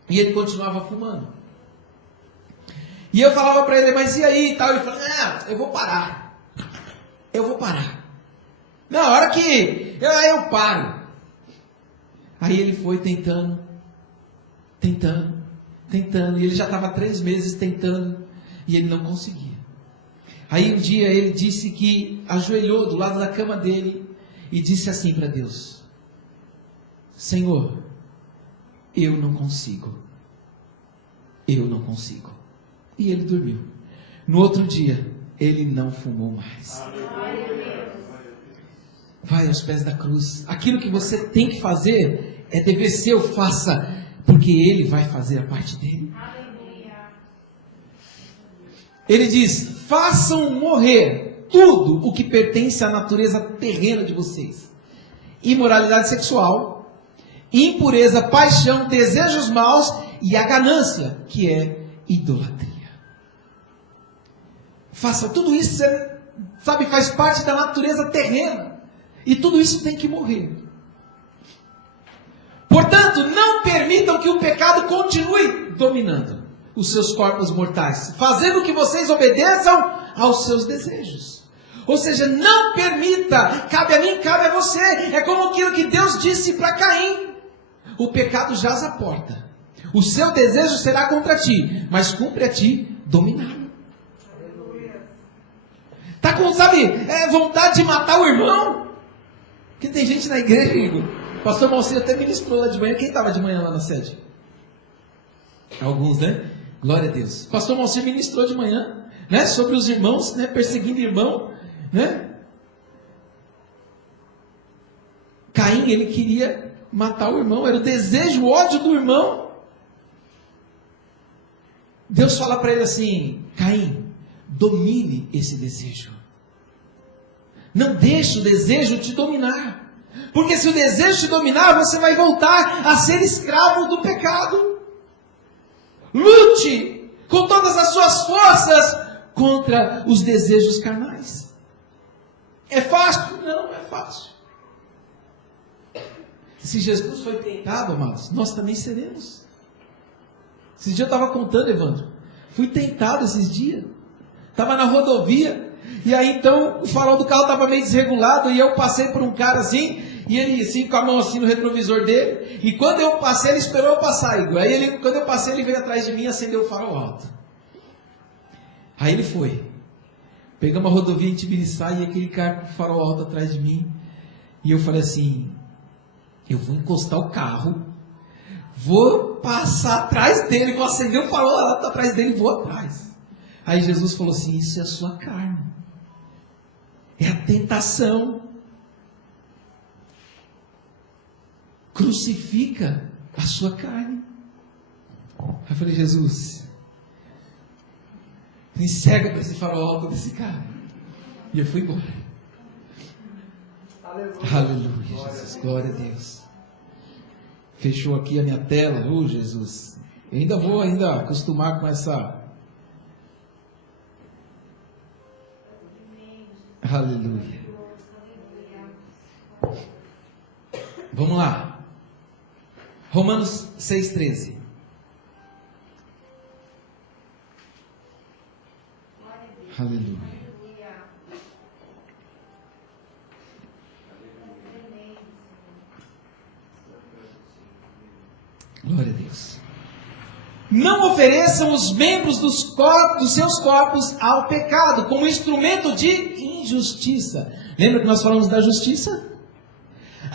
E ele continuava fumando. E eu falava para ele, mas e aí e tal? Ele falou, eu vou parar. Eu vou parar. Na hora que eu paro. Aí ele foi tentando. E ele já estava 3 meses tentando. E ele não conseguia. Aí um dia ele disse que ajoelhou do lado da cama dele. E disse assim para Deus: Senhor, eu não consigo. E ele dormiu. No outro dia, ele não fumou mais. Vai aos pés da cruz. Aquilo que você tem que fazer é dever seu, faça, porque ele vai fazer a parte dele. Ele diz, façam morrer tudo o que pertence à natureza terrena de vocês. Imoralidade sexual, impureza, paixão, desejos maus e a ganância, que é idolatria. Faça tudo isso, sabe, faz parte da natureza terrena. E tudo isso tem que morrer. Portanto, não permitam que o pecado continue dominando os seus corpos mortais, fazendo que vocês obedeçam aos seus desejos. Ou seja, não permita, cabe a mim, cabe a você. É como aquilo que Deus disse para Caim: o pecado jaz à porta, o seu desejo será contra ti, mas cumpre a ti dominá-lo. Está com, sabe, vontade de matar o irmão? Porque tem gente na igreja, Igor. O pastor Malcir até ministrou lá de manhã. Quem estava de manhã lá na sede? Alguns, né? Glória a Deus. O pastor Malcir ministrou de manhã, né? Sobre os irmãos, né? Perseguindo irmão, né? Caim, ele queria matar o irmão. Era o desejo, o ódio do irmão. Deus fala para ele assim: Caim, domine esse desejo. Não deixe o desejo te dominar. Porque se o desejo te dominar, você vai voltar a ser escravo do pecado. Lute com todas as suas forças contra os desejos carnais. É fácil? Não é fácil. Se Jesus foi tentado, amados, nós também seremos. Esses dias eu estava contando, Evandro. Fui tentado esses dias. Estava na rodovia. E aí então o farol do carro estava meio desregulado. E eu passei por um cara assim. E ele assim com a mão assim no retrovisor dele. E quando eu passei, ele esperou eu passar, Igor. Aí quando eu passei, ele veio atrás de mim e acendeu o farol alto. Aí ele foi. Pegamos a rodovia em Tibiriçá. E aquele cara com o farol alto atrás de mim. E eu falei assim: eu vou encostar o carro, vou passar atrás dele, vou acender o farol lá atrás dele e vou atrás. Aí Jesus falou assim, isso é a sua carne. É a tentação. Crucifica a sua carne. Aí eu falei, Jesus, me cega para esse farol alto desse cara. E eu fui embora. Aleluia, Jesus, glória a Deus. Fechou aqui a minha tela, Jesus. Eu ainda vou acostumar com essa. Aleluia. Vamos lá. Romanos 6,13. Aleluia. Glória a Deus. Não ofereçam os membros dos seus corpos ao pecado, como instrumento de injustiça. Lembra que nós falamos da justiça?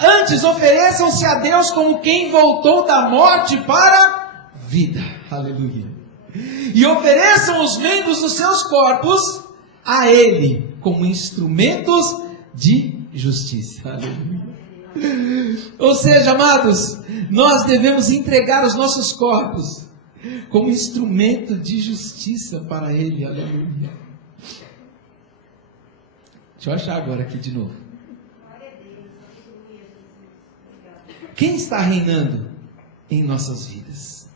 Antes, ofereçam-se a Deus como quem voltou da morte para a vida. Aleluia. E ofereçam os membros dos seus corpos a Ele, como instrumentos de justiça. Aleluia. Ou seja, amados, nós devemos entregar os nossos corpos como instrumento de justiça para Ele. Aleluia. Deixa eu achar agora aqui de novo. Quem está reinando em nossas vidas?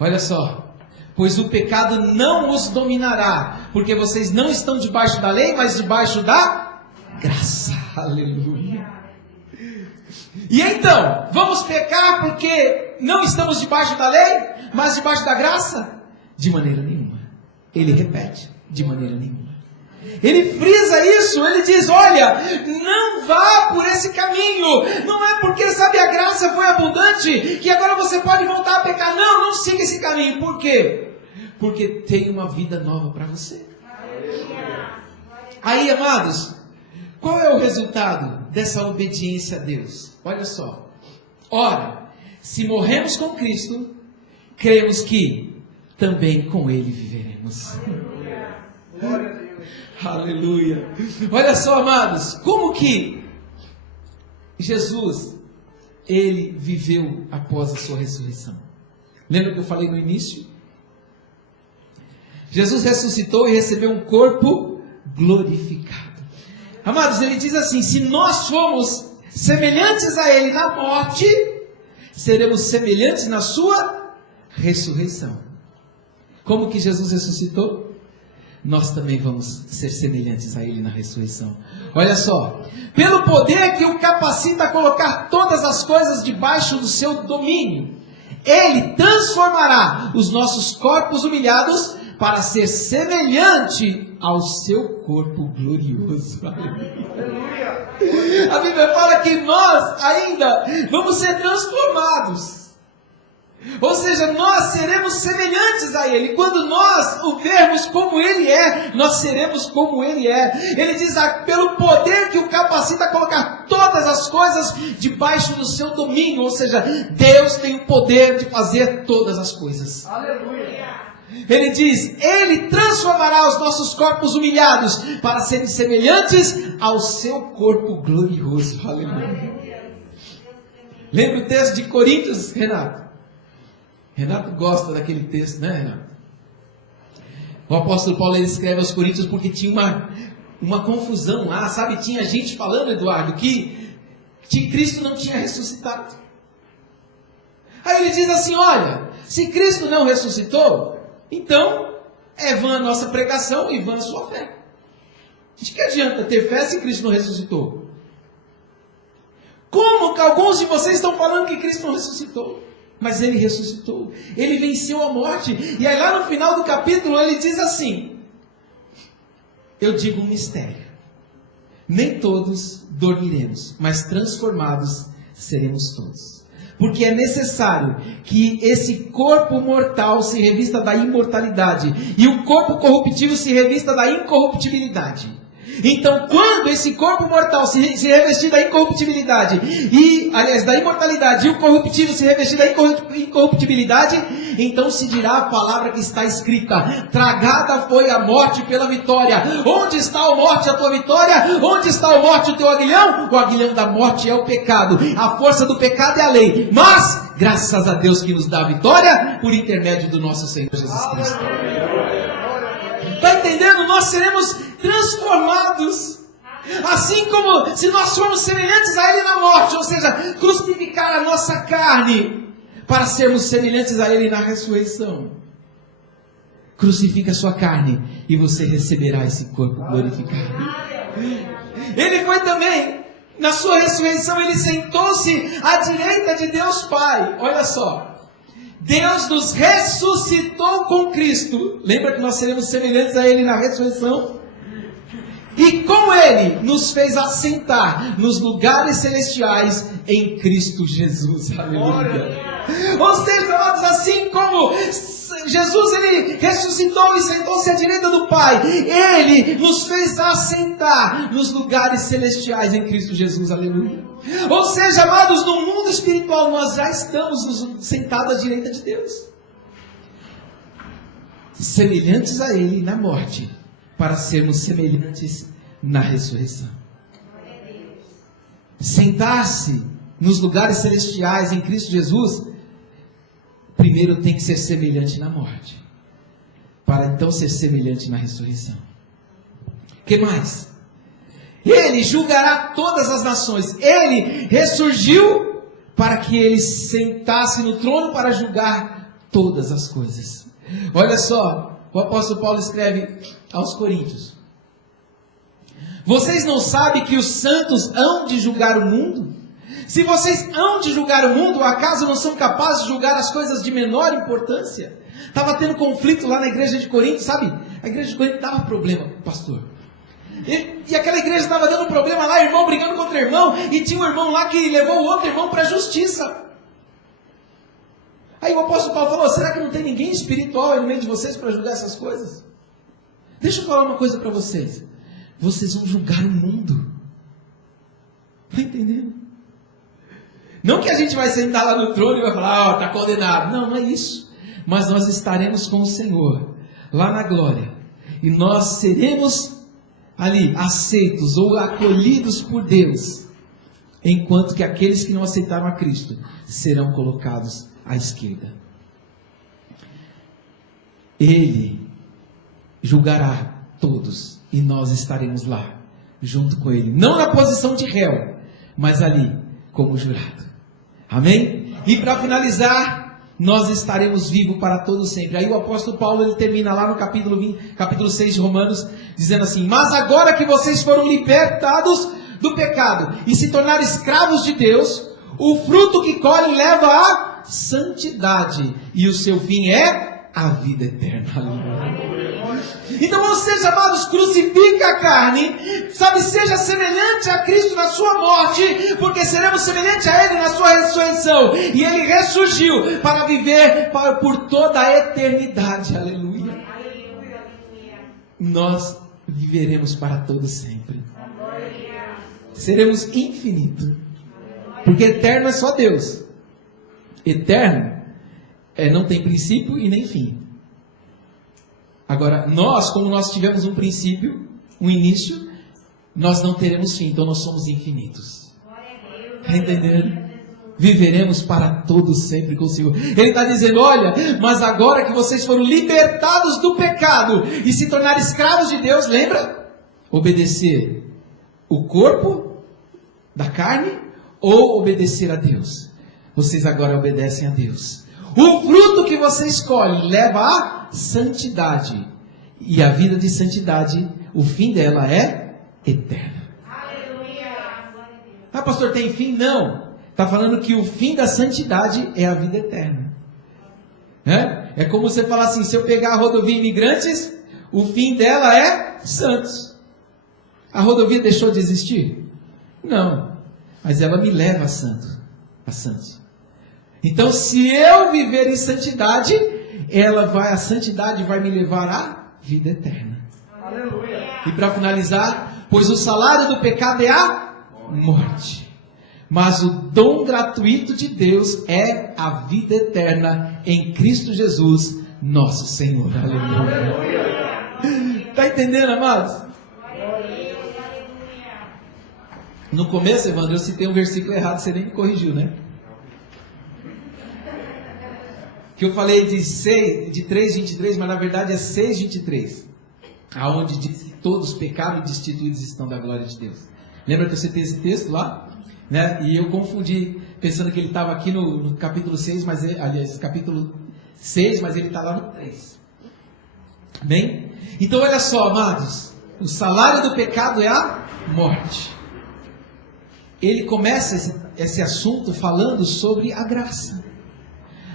Olha só. Pois o pecado não os dominará, porque vocês não estão debaixo da lei, mas debaixo da graça. Aleluia. E então, vamos pecar porque não estamos debaixo da lei, mas debaixo da graça? De maneira nenhuma. Ele repete, de maneira nenhuma. Ele frisa isso, ele diz, olha, não vá por esse caminho. Não é porque, sabe, a graça foi abundante, que agora você pode voltar a pecar. Não, não siga esse caminho. Por quê? Porque tem uma vida nova para você. Aí, amados, qual é o resultado dessa obediência a Deus? Olha só. Ora, se morremos com Cristo, cremos que também com Ele viveremos. Glória a Deus. Aleluia. Olha só, amados, como que Jesus, Ele viveu após a sua ressurreição. Lembra que eu falei no início? Jesus ressuscitou e recebeu um corpo glorificado. Amados, ele diz assim, se nós formos semelhantes a Ele na morte, seremos semelhantes na sua ressurreição. Como que Jesus ressuscitou? Nós também vamos ser semelhantes a Ele na ressurreição. Olha só, pelo poder que o capacita a colocar todas as coisas debaixo do seu domínio, Ele transformará os nossos corpos humilhados para ser semelhante ao seu corpo glorioso. Aleluia. A Bíblia fala que nós ainda vamos ser transformados. Ou seja, nós seremos semelhantes a Ele. Quando nós o vermos como Ele é, nós seremos como Ele é. Ele diz, pelo poder que o capacita a colocar todas as coisas debaixo do seu domínio. Ou seja, Deus tem o poder de fazer todas as coisas. Aleluia. Ele diz, Ele transformará os nossos corpos humilhados para serem semelhantes ao seu corpo glorioso. Aleluia. Lembra o texto de Coríntios, Renato? Renato gosta daquele texto, né, Renato? O apóstolo Paulo, ele escreve aos Coríntios porque tinha uma confusão lá, sabe? Tinha gente falando, Eduardo, que Cristo não tinha ressuscitado. Aí ele diz assim, olha, se Cristo não ressuscitou, então é vã a nossa pregação e vã a sua fé. De que adianta ter fé se Cristo não ressuscitou? Como que alguns de vocês estão falando que Cristo não ressuscitou? Mas Ele ressuscitou. Ele venceu a morte. E aí lá no final do capítulo ele diz assim, eu digo um mistério. Nem todos dormiremos, mas transformados seremos todos. Porque é necessário que esse corpo mortal se revista da imortalidade e o corpo corruptível se revista da incorruptibilidade. Então, quando esse corpo mortal se revestir da incorruptibilidade, da imortalidade, e o corruptível se revestir da incorruptibilidade, então se dirá a palavra que está escrita: tragada foi a morte pela vitória. Onde está a morte, a tua vitória? Onde está a morte, o teu aguilhão? O aguilhão da morte é o pecado. A força do pecado é a lei. Mas, graças a Deus que nos dá a vitória, por intermédio do nosso Senhor Jesus Cristo. Está entendendo? Nós seremos transformados. Assim como se nós formos semelhantes a Ele na morte, ou seja, crucificar a nossa carne, para sermos semelhantes a Ele na ressurreição. Crucifica a sua carne e você receberá esse corpo glorificado. Ele foi também, na sua ressurreição, Ele sentou-se à direita de Deus Pai. Olha só. Deus nos ressuscitou com Cristo. Lembra que nós seremos semelhantes a Ele na ressurreição? E com Ele nos fez assentar nos lugares celestiais em Cristo Jesus. Aleluia. Ou seja, amados, assim como Jesus, Ele ressuscitou e sentou-se à direita do Pai, Ele nos fez assentar nos lugares celestiais em Cristo Jesus. Aleluia. Ou seja, amados, no mundo espiritual nós já estamos sentados à direita de Deus, semelhantes a Ele na morte, para sermos semelhantes na ressurreição. Sentar-se nos lugares celestiais em Cristo Jesus, primeiro tem que ser semelhante na morte, para então ser semelhante na ressurreição. O que mais? Ele julgará todas as nações. Ele ressurgiu para que Ele sentasse no trono para julgar todas as coisas. Olha só, o apóstolo Paulo escreve aos Coríntios: vocês não sabem que os santos hão de julgar o mundo? Se vocês hão de julgar o mundo, acaso não são capazes de julgar as coisas de menor importância? Estava tendo conflito lá na igreja de Corinto, sabe? A igreja de Corinto dava problema, pastor. E aquela igreja estava dando problema lá, irmão brigando contra irmão, e tinha um irmão lá que levou o outro irmão para a justiça. Aí o apóstolo Paulo falou: será que não tem ninguém espiritual aí no meio de vocês para julgar essas coisas? Deixa eu falar uma coisa para vocês. Vocês vão julgar o mundo. Está entendendo? Não que a gente vai sentar lá no trono e vai falar: está condenado. Não, não é isso. Mas nós estaremos com o Senhor lá na glória, e nós seremos ali aceitos ou acolhidos por Deus, enquanto que aqueles que não aceitaram a Cristo serão colocados à esquerda. Ele julgará todos e nós estaremos lá junto com Ele, não na posição de réu, mas ali como jurado. Amém? E para finalizar, nós estaremos vivos para todo sempre. Aí o apóstolo Paulo, ele termina lá no capítulo 6 de Romanos, dizendo assim: mas agora que vocês foram libertados do pecado e se tornaram escravos de Deus, o fruto que colhem leva à santidade, e o seu fim é a vida eterna. Aleluia. Então, vocês, amados, crucifica a carne, sabe, seja semelhante a Cristo na sua morte, porque seremos semelhantes a Ele na sua ressurreição, e Ele ressurgiu para viver por toda a eternidade. Aleluia. Nós viveremos para todo sempre. Seremos infinitos, porque eterno é só Deus. Eterno não tem princípio e nem fim. Agora, nós, como nós tivemos um princípio, um início, nós não teremos fim, então nós somos infinitos. Está entendendo? Viveremos para todos sempre com o Senhor. Ele está dizendo: olha, mas agora que vocês foram libertados do pecado e se tornaram escravos de Deus, lembra? Obedecer o corpo da carne ou obedecer a Deus? Vocês agora obedecem a Deus. O fruto que você escolhe leva à santidade. E a vida de santidade, o fim dela é eterno. Aleluia. Ah, pastor, tem fim? Não. Está falando que o fim da santidade é a vida eterna. É como você falar assim: se eu pegar a rodovia Imigrantes, o fim dela é Santos. A rodovia deixou de existir? Não. Mas ela me leva a Santos. Então, se eu viver em santidade, a santidade vai me levar à vida eterna. Aleluia. E para finalizar, Pois o salário do pecado é a morte. Mas o dom gratuito de Deus é a vida eterna em Cristo Jesus, nosso Senhor. Aleluia. Está entendendo, amados? No começo, Evandro, eu citei um versículo errado, você nem me corrigiu, né? Que eu falei de 3:23, mas na verdade é 6:23. Aonde diz que todos pecaram e destituídos estão da glória de Deus. Lembra que eu citei esse texto lá? Né? E eu confundi, pensando que ele estava aqui no capítulo 6, aliás, capítulo 6, mas ele está lá no 3. Bem? Então olha só, amados. O salário do pecado é a morte. Ele começa esse assunto falando sobre a graça.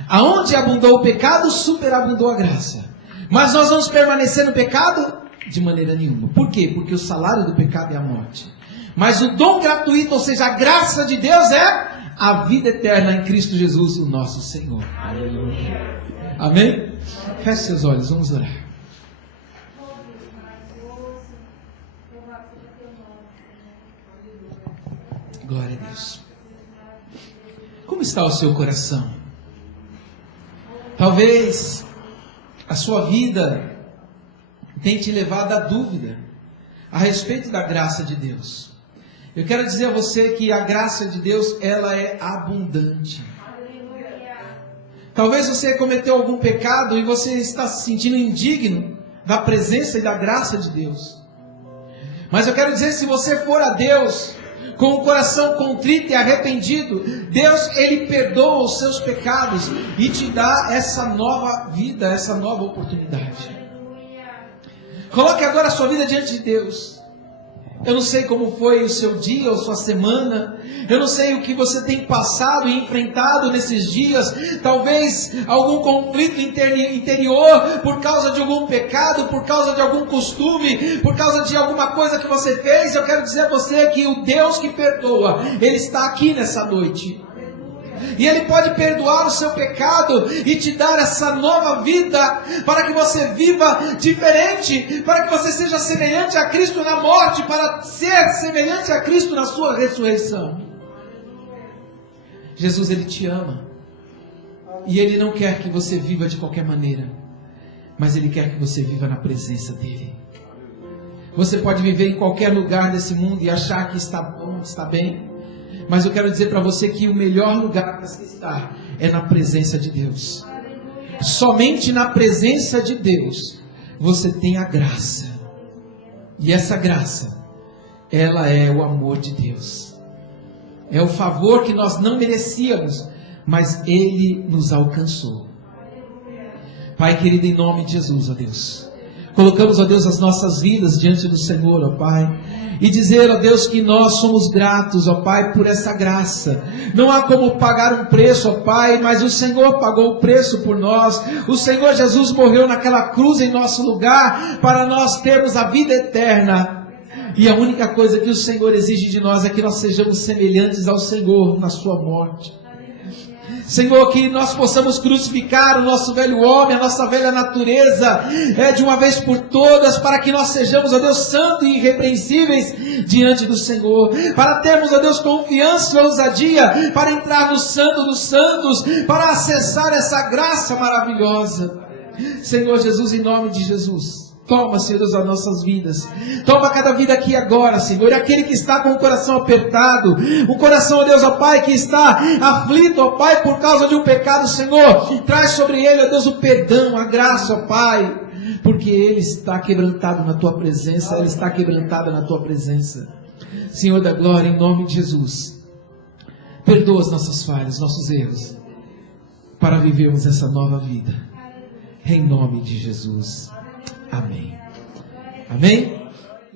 Aonde abundou o pecado, superabundou a graça. Mas nós vamos permanecer no pecado? De maneira nenhuma. Por quê? Porque o salário do pecado é a morte. Mas o dom gratuito, ou seja, a graça de Deus é a vida eterna em Cristo Jesus, o nosso Senhor. Aleluia. Amém? Feche seus olhos, vamos orar. Glória a Deus. Como está o seu coração? Talvez a sua vida tenha te levado à dúvida a respeito da graça de Deus. Eu quero dizer a você que a graça de Deus, ela é abundante. Talvez você cometeu algum pecado e você está se sentindo indigno da presença e da graça de Deus. Mas eu quero dizer, se você for a Deus com o coração contrito e arrependido, Deus, Ele perdoa os seus pecados e te dá essa nova vida, essa nova oportunidade. Coloque agora a sua vida diante de Deus. Eu não sei como foi o seu dia ou sua semana. Eu não sei o que você tem passado e enfrentado nesses dias. Talvez algum conflito interior por causa de algum pecado, por causa de algum costume, por causa de alguma coisa que você fez. Eu quero dizer a você que o Deus que perdoa, Ele está aqui nessa noite. E Ele pode perdoar o seu pecado e te dar essa nova vida, para que você viva diferente, para que você seja semelhante a Cristo na morte, para ser semelhante a Cristo na sua ressurreição. Jesus, Ele te ama. E Ele não quer que você viva de qualquer maneira, mas Ele quer que você viva na presença dEle. Você pode viver em qualquer lugar desse mundo e achar que está bom, está bem. Mas eu quero dizer para você que o melhor lugar para se estar é na presença de Deus. Somente na presença de Deus você tem a graça. E essa graça, ela é o amor de Deus. É o favor que nós não merecíamos, mas Ele nos alcançou. Pai querido, em nome de Jesus, ó Deus, colocamos, ó Deus, as nossas vidas diante do Senhor, ó Pai. E dizer, ó Deus, que nós somos gratos, ó Pai, por essa graça. Não há como pagar um preço, ó Pai, mas o Senhor pagou o preço por nós. O Senhor Jesus morreu naquela cruz em nosso lugar, para nós termos a vida eterna. E a única coisa que o Senhor exige de nós é que nós sejamos semelhantes ao Senhor na sua morte. Senhor, que nós possamos crucificar o nosso velho homem, a nossa velha natureza, de uma vez por todas, para que nós sejamos, ó Deus, santos e irrepreensíveis diante do Senhor, para termos, ó Deus, confiança e ousadia, para entrar no Santo dos Santos, para acessar essa graça maravilhosa. Senhor Jesus, em nome de Jesus, toma, Senhor Deus, as nossas vidas. Toma cada vida aqui agora, Senhor. E aquele que está com o coração apertado, o coração, ó Deus, ó Pai, que está aflito, ó Pai, por causa de um pecado, Senhor, traz sobre ele, ó Deus, o perdão, a graça, ó Pai, porque ele está quebrantado na Tua presença, ele está quebrantada na Tua presença. Senhor da glória, em nome de Jesus, perdoa as nossas falhas, nossos erros, para vivermos essa nova vida. Em nome de Jesus. Amém. Amém?